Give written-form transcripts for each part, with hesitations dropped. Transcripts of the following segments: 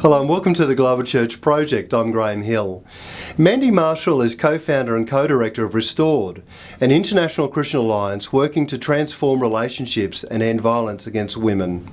Hello and welcome to the Global Church Project. I'm Graham Hill. Mandy Marshall is co-founder and co-director of Restored, an international Christian alliance working to transform relationships and end violence against women.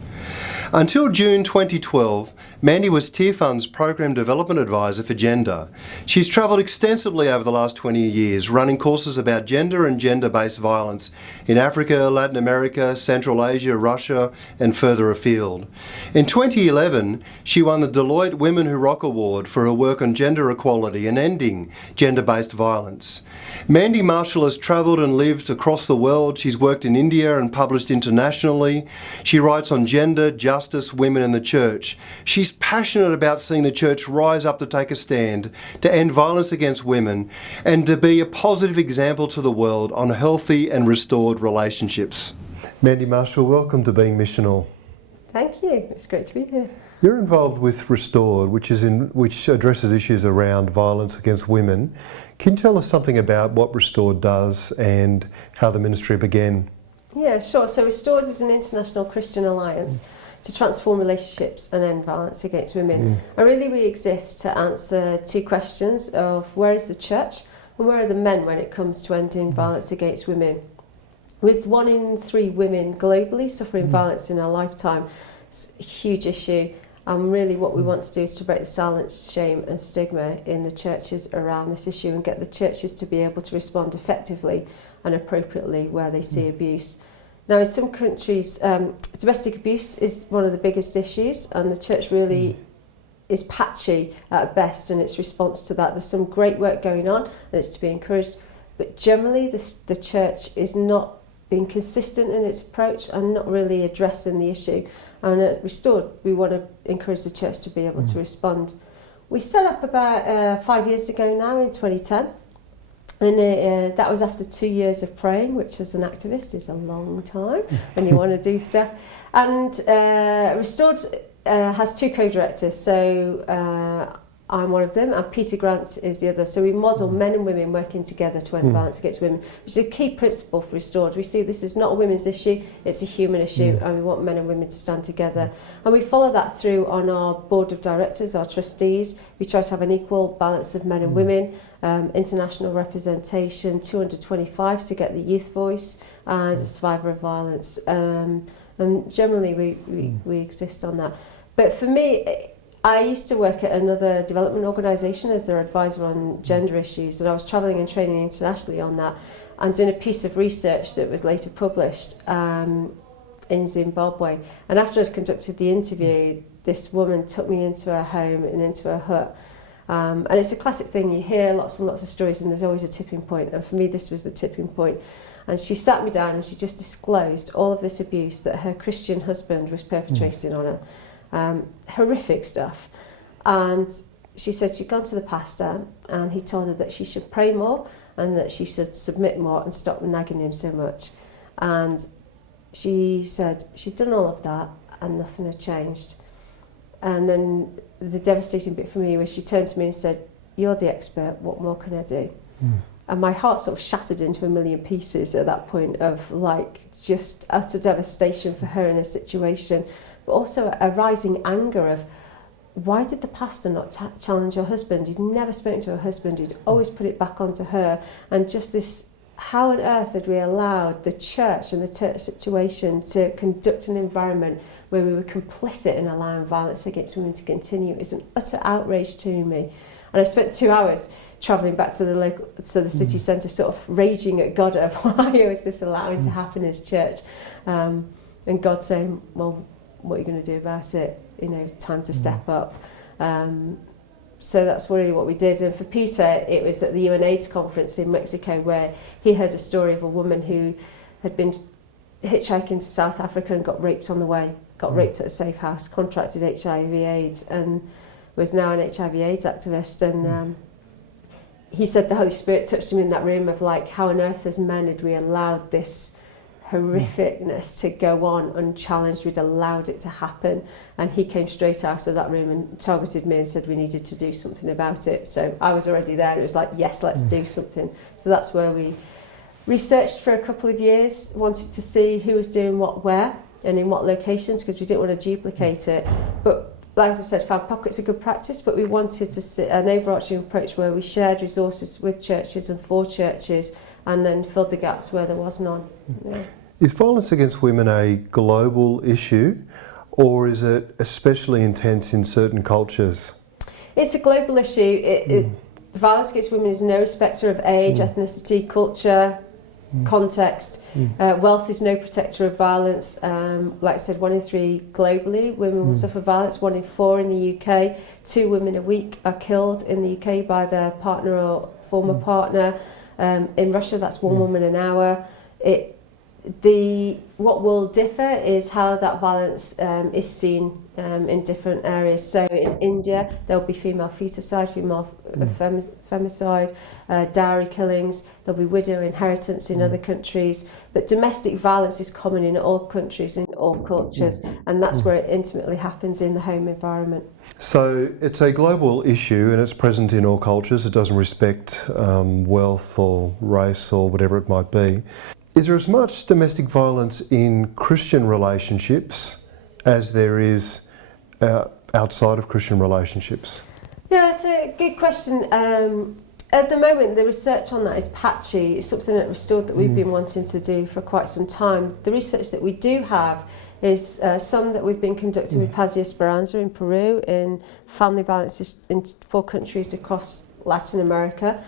Until June 2012, Mandy was Tear Fund's Program Development Advisor for Gender. She's travelled extensively over the last 20 years, running courses about gender and gender-based violence in Africa, Latin America, Central Asia, Russia and further afield. In 2011, she won the Deloitte Women Who Rock Award for her work on gender equality and ending gender-based violence. Mandy Marshall has travelled and lived across the world. She's worked in India and published internationally. She writes on gender, justice, women and the church. She's passionate about seeing the church rise up to take a stand, to end violence against women, and to be a positive example to the world on healthy and restored relationships. Mandy Marshall, welcome to Being Missional. Thank you. It's great to be here. You're involved with Restored, which addresses issues around violence against women. Can you tell us something about what Restored does and how the ministry began? Yeah, sure. So Restored is an international Christian alliance to transform relationships and end violence against women. And really we exist to answer two questions of where is the church and where are the men when it comes to ending violence against women. With 1 in 3 women globally suffering violence in our lifetime, it's a huge issue. And really what we want to do is to break the silence, shame and stigma in the churches around this issue and get the churches to be able to respond effectively and appropriately where they see abuse. Now in some countries, domestic abuse is one of the biggest issues and the church really is patchy at best in its response to that. There's some great work going on and it's to be encouraged, but generally the church is not being consistent in its approach and not really addressing the issue. And at Restored, we want to encourage the church to be able to respond. We set up about 5 years ago now in 2010. And that was after 2 years of praying, which as an activist is a long time when you want to do stuff. And Restored has 2 co-directors, so I'm one of them, and Peter Grant is the other. So we model men and women working together to end violence against women, which is a key principle for Restored. We see this is not a women's issue, it's a human issue, and we want men and women to stand together. And we follow that through on our board of directors, our trustees. We try to have an equal balance of men and women, international representation, 225s to get the youth voice, as a survivor of violence. And generally we exist on that. But for me, I used to work at another development organisation as their advisor on gender issues, and I was travelling and training internationally on that and doing a piece of research that was later published in Zimbabwe. And after I conducted the interview, this woman took me into her home and into her hut. And it's a classic thing, you hear lots and lots of stories and there's always a tipping point, and for me this was the tipping point. And she sat me down and she just disclosed all of this abuse that her Christian husband was perpetrating on her. Horrific stuff. And she said she'd gone to the pastor and he told her that she should pray more and that she should submit more and stop nagging him so much. And she said she'd done all of that and nothing had changed. And then the devastating bit for me was she turned to me and said, "You're the expert, what more can I do?" And my heart sort of shattered into a million pieces at that point of like just utter devastation for her in her situation, but also a rising anger of why did the pastor not challenge her husband? He'd never spoken to her husband, he'd always put it back onto her. And just this, how on earth had we allowed the church and the church situation to conduct an environment where we were complicit in allowing violence against women to continue? It's an utter outrage to me. And I spent 2 hours travelling back to the city centre, sort of raging at God of why is this allowing to happen in His church? And God saying, well, what are you going to do about it? You know, time to step up. So that's really what we did. And for Peter, it was at the UNAIDS conference in Mexico where he heard a story of a woman who had been hitchhiking to South Africa and got raped on the way, got raped at a safe house, contracted HIV/AIDS and was now an HIV/AIDS activist. And he said the Holy Spirit touched him in that room of like, how on earth as men had we allowed this horrificness to go on unchallenged? We'd allowed it to happen. And he came straight out of that room and targeted me and said we needed to do something about it. So I was already there. It was like, yes, let's do something. So that's where we researched for a couple of years, wanted to see who was doing what where and in what locations, because we didn't want to duplicate it. But like as I said, found pockets of good practice, but we wanted to see an overarching approach where we shared resources with churches and for churches, and then filled the gaps where there was none. Yeah. Is violence against women a global issue, or is it especially intense in certain cultures? It's a global issue. Violence against women is no respecter of age, ethnicity, culture, context. Wealth is no protector of violence. Like I said, 1 in 3 globally, women will suffer violence. 1 in 4 in the UK. 2 women a week are killed in the UK by their partner or former partner. In Russia, that's 1 woman an hour. What will differ is how that violence is seen in different areas. So in India, there'll be female feticide, female femicide, dowry killings. There'll be widow inheritance in other countries. But domestic violence is common in all countries, in all cultures, and that's where it intimately happens in the home environment. So it's a global issue and it's present in all cultures. It doesn't respect wealth or race or whatever it might be. Is there as much domestic violence in Christian relationships as there is outside of Christian relationships? Yeah, it's a good question. At the moment, the research on that is patchy. It's something at Restored that we've been wanting to do for quite some time. The research that we do have is some that we've been conducting with Paz y Esperanza in Peru, in family violence in 4 countries across Latin America.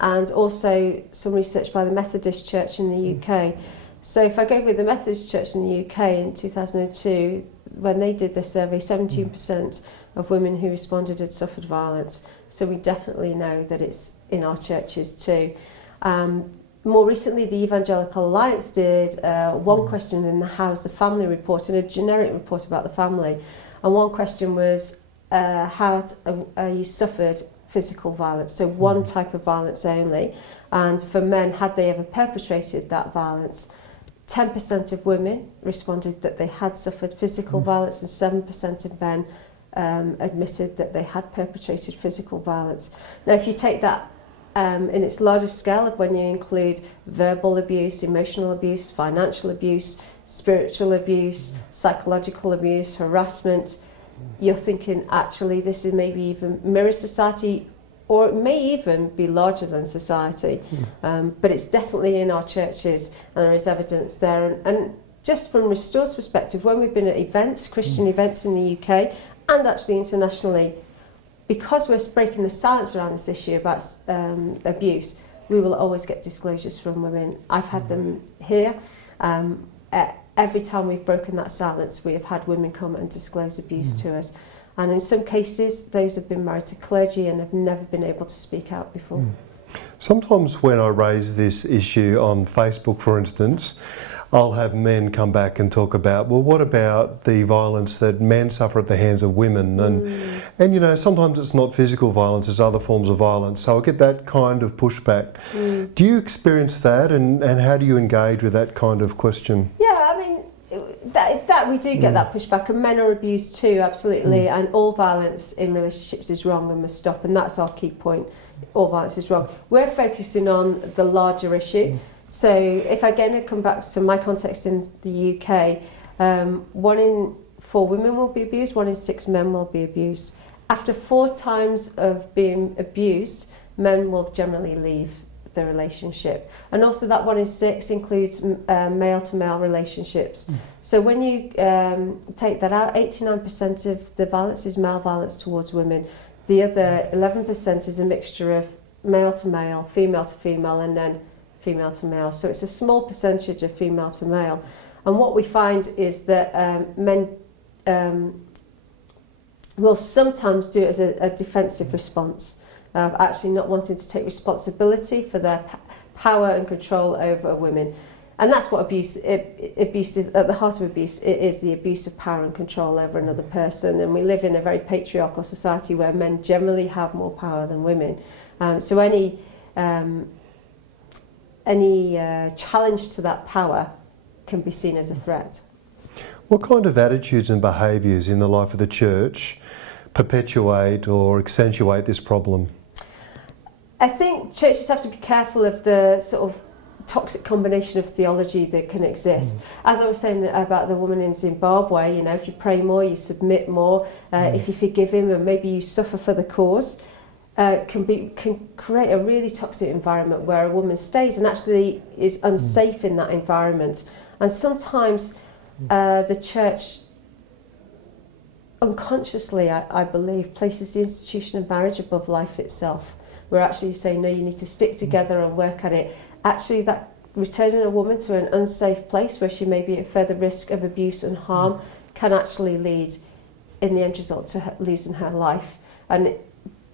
And also some research by the Methodist Church in the UK. So if I go with the Methodist Church in the UK in 2002, when they did the survey, 17% of women who responded had suffered violence. So we definitely know that it's in our churches too. More recently, the Evangelical Alliance did one question in the How's the Family report, and a generic report about the family. And one question was, how you suffered physical violence, so one type of violence only. And for men, had they ever perpetrated that violence, 10% of women responded that they had suffered physical violence, and 7% of men admitted that they had perpetrated physical violence. Now, if you take that in its largest scale, of when you include verbal abuse, emotional abuse, financial abuse, spiritual abuse, psychological abuse, harassment, you're thinking actually this is maybe even mirror society, or it may even be larger than society. But it's definitely in our churches, and there is evidence there. And just from Restore's perspective, when we've been at events, Christian events in the UK and actually internationally, because we're breaking the silence around this issue about abuse, we will always get disclosures from women. I've had them here. Every time we've broken that silence, we have had women come and disclose abuse to us. And in some cases, those have been married to clergy and have never been able to speak out before. Sometimes when I raise this issue on Facebook, for instance, I'll have men come back and talk about, well, what about the violence that men suffer at the hands of women? And you know, sometimes it's not physical violence, it's other forms of violence. So I get that kind of pushback. Do you experience that, and how do you engage with that kind of question? Yeah, I mean, that we do get that pushback, and men are abused too, absolutely. And all violence in relationships is wrong and must stop, and that's our key point. All violence is wrong. We're focusing on the larger issue. So if again I come back to my context in the UK, 1 in 4 women will be abused, 1 in 6 men will be abused. After 4 times of being abused, men will generally leave the relationship. And also that 1 in 6 includes male-to-male relationships. So when you take that out, 89% of the violence is male violence towards women. The other 11% is a mixture of male-to-male, female-to-female, and then female to male. So it's a small percentage of female to male. And what we find is that men will sometimes do it as a defensive response, actually not wanting to take responsibility for their power and control over women. And that's what abuse is. At the heart of abuse, it is the abuse of power and control over another person. And we live in a very patriarchal society where men generally have more power than women. So any challenge to that power can be seen as a threat. What kind of attitudes and behaviours in the life of the church perpetuate or accentuate this problem? I think churches have to be careful of the sort of toxic combination of theology that can exist. As I was saying about the woman in Zimbabwe, you know, if you pray more, you submit more, if you forgive him and maybe you suffer for the cause, can create a really toxic environment where a woman stays and actually is unsafe in that environment. And sometimes the church unconsciously, I believe, places the institution of marriage above life itself. We're actually saying, no, you need to stick together and work at it. Actually, that returning a woman to an unsafe place where she may be at further risk of abuse and harm can actually lead, in the end result, to her losing her life. And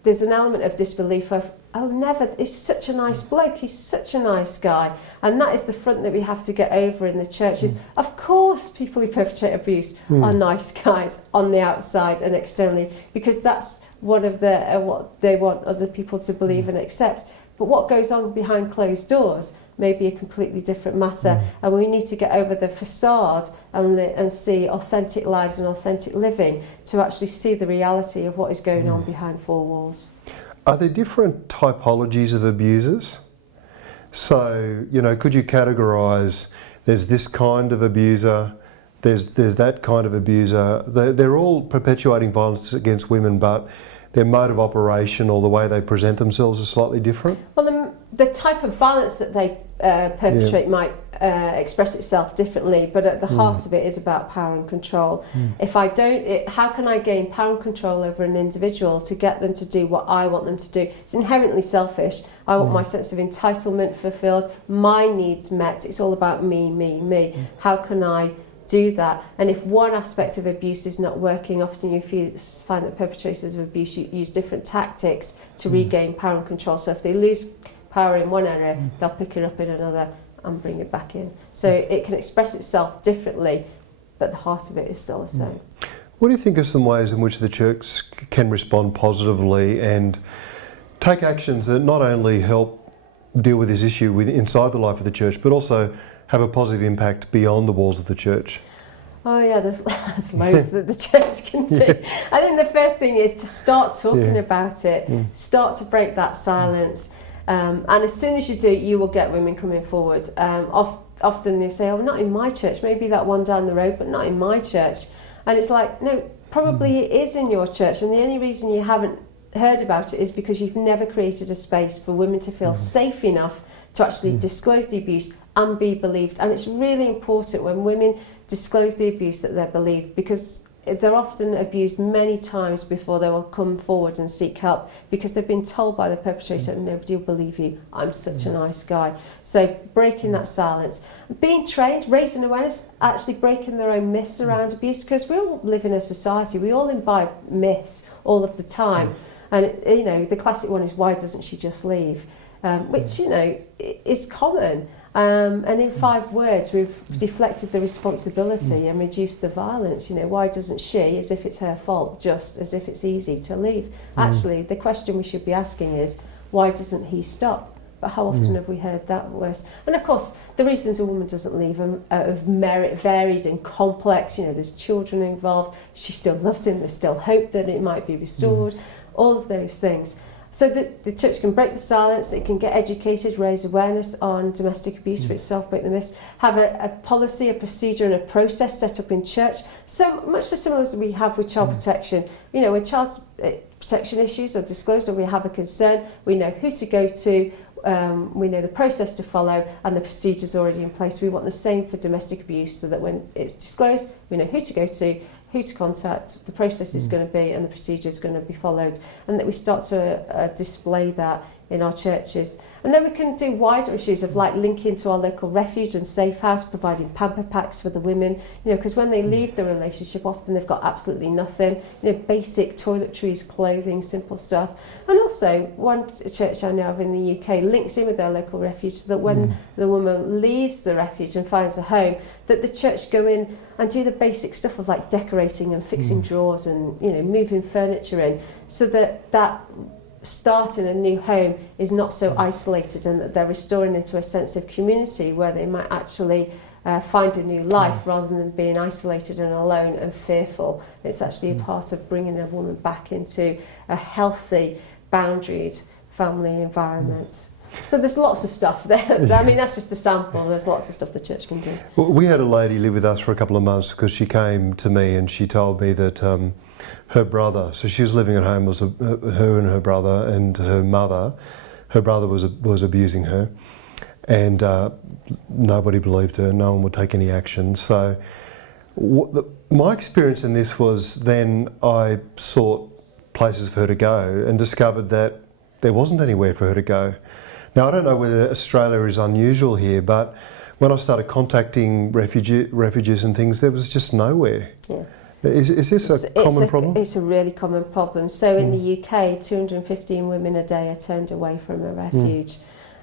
there's an element of disbelief of, oh, never, he's such a nice bloke, he's such a nice guy. And that is the front that we have to get over in the church is, of course, people who perpetrate abuse are nice guys on the outside and externally, because that's one of the what they want other people to believe and accept. But what goes on behind closed doors may be a completely different matter, and we need to get over the facade and see authentic lives and authentic living to actually see the reality of what is going on behind four walls. Are there different typologies of abusers? So, you know, could you categorise, there's this kind of abuser, there's that kind of abuser. They're all perpetuating violence against women, but their mode of operation or the way they present themselves is slightly different? Well, the type of violence that they perpetrate might express itself differently, but at the heart of it is about power and control. If I don't, how can I gain power and control over an individual to get them to do what I want them to do? It's inherently selfish. I want my sense of entitlement fulfilled, my needs met. It's all about me. How can I do that? And if one aspect of abuse is not working, often you find that perpetrators of abuse use different tactics to regain power and control. So if they lose power in one area, they'll pick it up in another and bring it back in. So it can express itself differently, but the heart of it is still the same. What do you think are some ways in which the church can respond positively and take actions that not only help deal with this issue inside the life of the church, but also have a positive impact beyond the walls of the church? Oh yeah, there's loads that the church can do. I think the first thing is to start talking about it, start to break that silence. And as soon as you do, you will get women coming forward. Often they say, oh, not in my church, maybe that one down the road, but not in my church. And it's like, no, probably it is in your church. And the only reason you haven't heard about it is because you've never created a space for women to feel safe enough to actually disclose the abuse and be believed. And it's really important when women disclose the abuse that they're believed, because they're often abused many times before they will come forward and seek help, because they've been told by the perpetrator, nobody will believe you, I'm such a nice guy. So breaking that silence, being trained, raising awareness, actually breaking their own myths around abuse, because we all live in a society, we all imbibe myths all of the time. And you know, the classic one is, why doesn't she just leave? Which, you know, is common. And in 5 words, we've deflected the responsibility and reduced the violence. You know, why doesn't she, as if it's her fault, just as if it's easy to leave? Actually, the question we should be asking is, why doesn't he stop? But how often have we heard that worse? And of course, the reasons a woman doesn't leave of merit varies and complex. You know, there's children involved, she still loves him, there's still hope that it might be restored, all of those things. So that the church can break the silence, it can get educated, raise awareness on domestic abuse for itself, break the myths, have a policy, a procedure and a process set up in church, so much similar as we have with child protection. You know, when child protection issues are disclosed or we have a concern, we know who to go to, we know the process to follow and the procedures already in place. We want the same for domestic abuse, so that when it's disclosed, we know who to go to, who to contact, the process is going to be and the procedure is going to be followed, and that we start to display that in our churches. And then we can do wider issues of like linking to our local refuge and safe house, providing pamper packs for the women, you know, because when they leave the relationship, often they've got absolutely nothing, you know, basic toiletries, clothing, simple stuff. And also, one church I know of in the UK links in with their local refuge, so that when the woman leaves the refuge and finds a home, that the church go in and do the basic stuff of like decorating and fixing drawers and, you know, moving furniture in, so that that starting a new home is not so isolated, and that they're restoring into a sense of community where they might actually find a new life rather than being isolated and alone and fearful. It's actually a part of bringing a woman back into a healthy, boundaried family environment. So there's lots of stuff there. I mean, that's just a sample. There's lots of stuff the church can do. Well, we had a lady live with us for a couple of months because she came to me and she told me that her brother, so she was living at home, was her and her brother and her mother. Her brother was abusing her, and nobody believed her. No one would take any action. So my experience in this was then I sought places for her to go and discovered that there wasn't anywhere for her to go. Now, I don't know whether Australia is unusual here, but when I started contacting refugees and things, there was just nowhere. Yeah. Is this a common problem? It's a really common problem. So in the UK, 215 women a day are turned away from a refuge.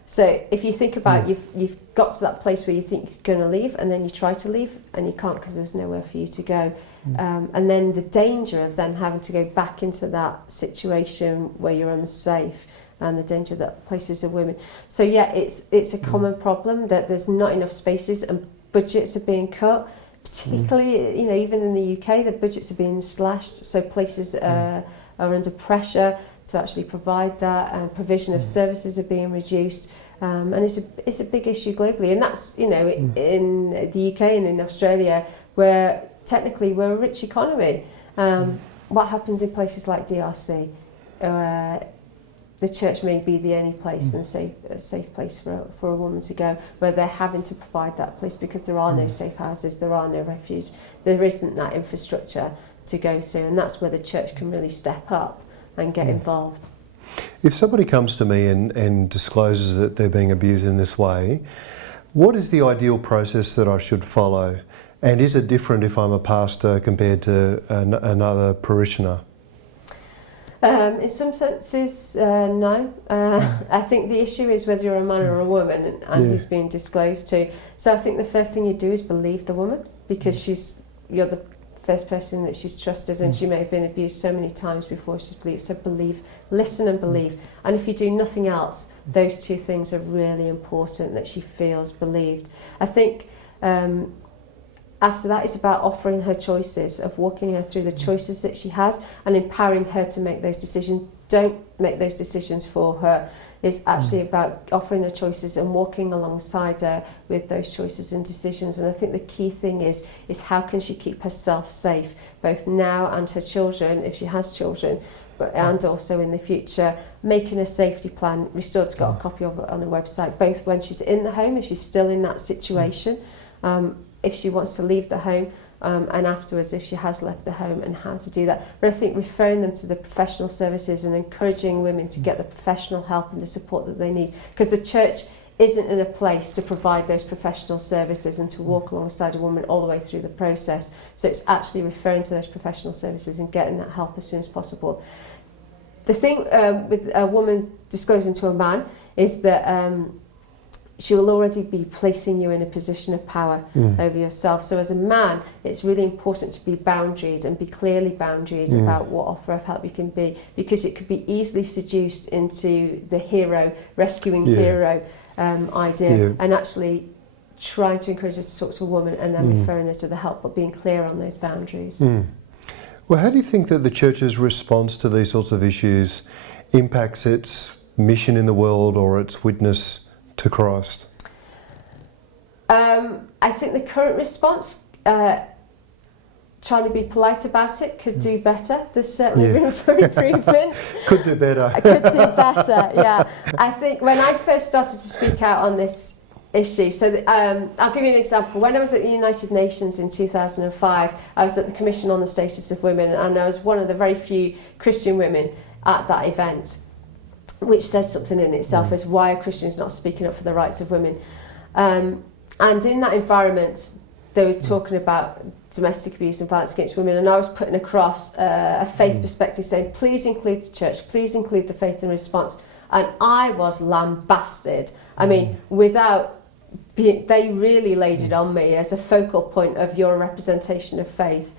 So if you think about you've got to that place where you think you're going to leave, and then you try to leave and you can't because there's nowhere for you to go. And then the danger of then having to go back into that situation where you're unsafe, and the danger that places of women. So yeah, it's a common problem that there's not enough spaces and budgets are being cut. Particularly, even in the UK, the budgets are being slashed, so places are under pressure to actually provide that, and provision of services are being reduced, and it's a big issue globally, and that's in the UK and in Australia, where technically we're a rich economy. What happens in places like DRC? The church may be the only place and a safe place for a woman to go, where they're having to provide that place because there are no safe houses, there are no refuge, there isn't that infrastructure to go to, and that's where the church can really step up and get involved. If somebody comes to me and discloses that they're being abused in this way, what is the ideal process that I should follow? And is it different if I'm a pastor compared to another parishioner? In some senses, no. I think the issue is whether you're a man or a woman and who's being disclosed to. So I think the first thing you do is believe the woman, because you're the first person that she's trusted, and she may have been abused so many times before she's believed. So listen and believe. And if you do nothing else, those two things are really important, that she feels believed. I think after that, it's about offering her choices, of walking her through the choices that she has and empowering her to make those decisions. Don't make those decisions for her. It's actually about offering her choices and walking alongside her with those choices and decisions. And I think the key thing is how can she keep herself safe, both now and her children, if she has children, and also in the future, making a safety plan. Restored's got a copy of it on her website, both when she's in the home, if she's still in that situation, if she wants to leave the home, and afterwards if she has left the home, and how to do that. But I think referring them to the professional services and encouraging women to get the professional help and the support that they need, because the church isn't in a place to provide those professional services and to walk alongside a woman all the way through the process. So it's actually referring to those professional services and getting that help as soon as possible. The thing with a woman disclosing to a man is that she will already be placing you in a position of power over yourself. So as a man, it's really important to be boundaried and be clearly boundaried about what offer of help you can be, because it could be easily seduced into the hero, rescuing hero idea, and actually trying to encourage her to talk to a woman and then referring her to the help, but being clear on those boundaries. Well, how do you think that the church's response to these sorts of issues impacts its mission in the world or its witness to Christ? I think the current response, trying to be polite about it, could do better. There's certainly room for improvement. Could do better. Could do better, yeah. I think when I first started to speak out on this issue, so I'll give you an example. When I was at the United Nations in 2005, I was at the Commission on the Status of Women, and I was one of the very few Christian women at that event, which says something in itself as why are Christians not speaking up for the rights of women. And in that environment, they were talking about domestic abuse and violence against women, and I was putting across a faith perspective, saying, please include the church, please include the faith in response. And I was lambasted. I mean, they really laid it on me as a focal point of your representation of faith.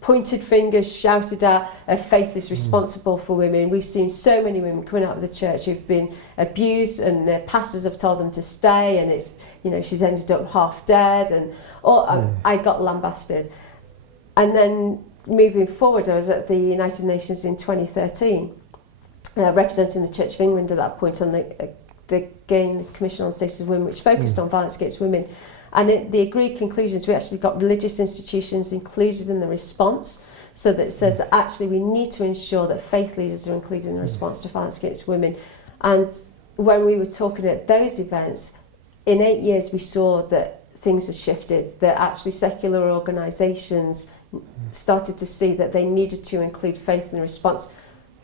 Pointed fingers, shouted at, faith is responsible for women. We've seen so many women coming out of the church who've been abused, and their pastors have told them to stay, and it's, she's ended up half dead, and I got lambasted. And then moving forward, I was at the United Nations in 2013, representing the Church of England at that point on the Commission on the Status of Women, which focused on violence against women. And the agreed conclusions, we actually got religious institutions included in the response, so that it says that actually we need to ensure that faith leaders are included in the response to violence against women. And when we were talking at those events, in 8 years we saw that things had shifted, that actually secular organisations started to see that they needed to include faith in the response,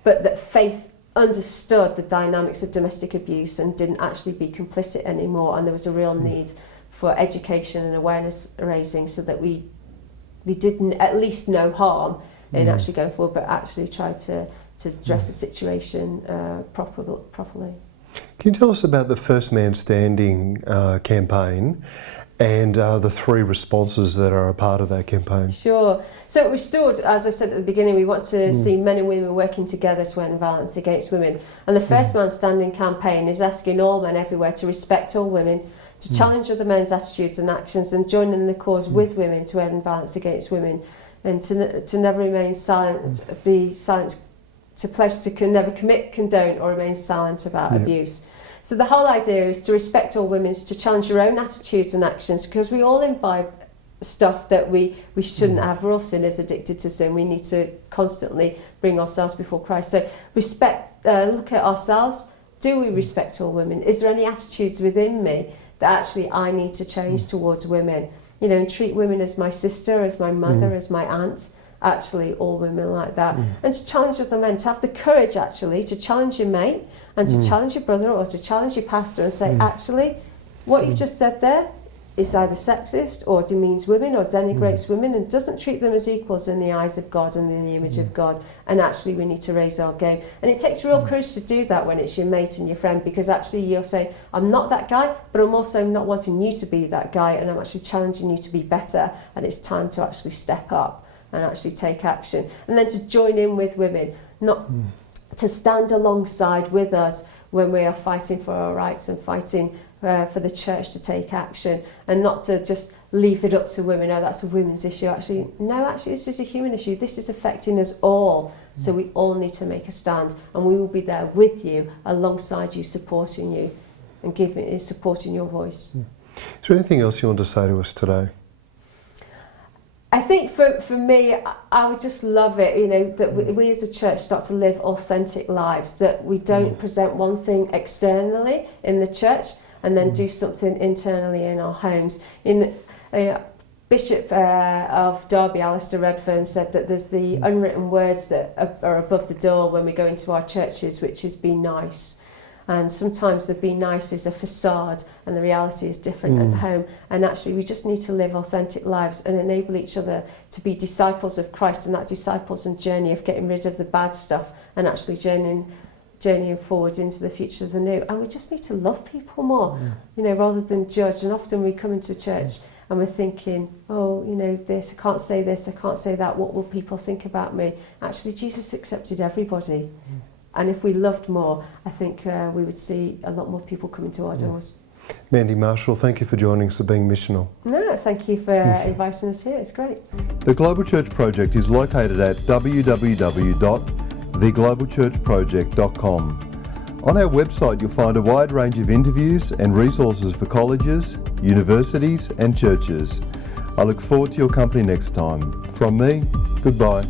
but that faith understood the dynamics of domestic abuse and didn't actually be complicit anymore, and there was a real need for education and awareness raising so that we didn't at least no harm in actually going forward, but actually try to address the situation properly. Can you tell us about the First Man Standing campaign and the 3 responses that are a part of that campaign? Sure. So at Restored, as I said at the beginning, we want to see men and women working together to end violence against women. And the First Man Standing campaign is asking all men everywhere to respect all women, to challenge other men's attitudes and actions, and join in the cause with women to end violence against women, and to never remain silent, be silent, to pledge to never commit, condone or remain silent about abuse. So the whole idea is to respect all women, is to challenge your own attitudes and actions, because we all imbibe stuff that we shouldn't have. We're all sinners addicted to sin. We need to constantly bring ourselves before Christ. So respect, look at ourselves. Do we respect all women? Is there any attitudes within me that actually I need to change towards women? You know, and treat women as my sister, as my mother, as my aunt, actually all women like that. And to challenge other men, to have the courage actually to challenge your mate and to challenge your brother or to challenge your pastor and say, actually, what you've just said there is either sexist or demeans women or denigrates women and doesn't treat them as equals in the eyes of God and in the image of God, and actually we need to raise our game. And it takes real courage to do that when it's your mate and your friend, because actually you'll say, I'm not that guy, but I'm also not wanting you to be that guy, and I'm actually challenging you to be better, and it's time to actually step up and actually take action. And then to join in with women, not to stand alongside with us when we are fighting for our rights and fighting for the church to take action, and not to just leave it up to women. Oh, that's a women's issue. Actually, no, actually this is a human issue. This is affecting us all. So we all need to make a stand, and we will be there with you, alongside you, supporting you and supporting your voice. Is there anything else you want to say to us today? I think for me, I would just love it, you know, that we as a church start to live authentic lives, that we don't present one thing externally in the church and then do something internally in our homes. Bishop of Derby, Alistair Redfern, said that there's the unwritten words that are above the door when we go into our churches, which is be nice. And sometimes the be nice is a facade and the reality is different at home. And actually we just need to live authentic lives and enable each other to be disciples of Christ, and that disciples and journey of getting rid of the bad stuff and actually journeying forward into the future of the new. And we just need to love people more, you know, rather than judge. And often we come into church and we're thinking, oh, you know, this, I can't say this, I can't say that, what will people think about me? Actually, Jesus accepted everybody. And if we loved more, I think we would see a lot more people coming to our doors. Mandy Marshall, thank you for joining us and being missional. No, thank you for inviting us here. It's great. The Global Church Project is located at www.theglobalchurchproject.com. On our website you'll find a wide range of interviews and resources for colleges, universities and churches. I look forward to your company next time. From me, goodbye.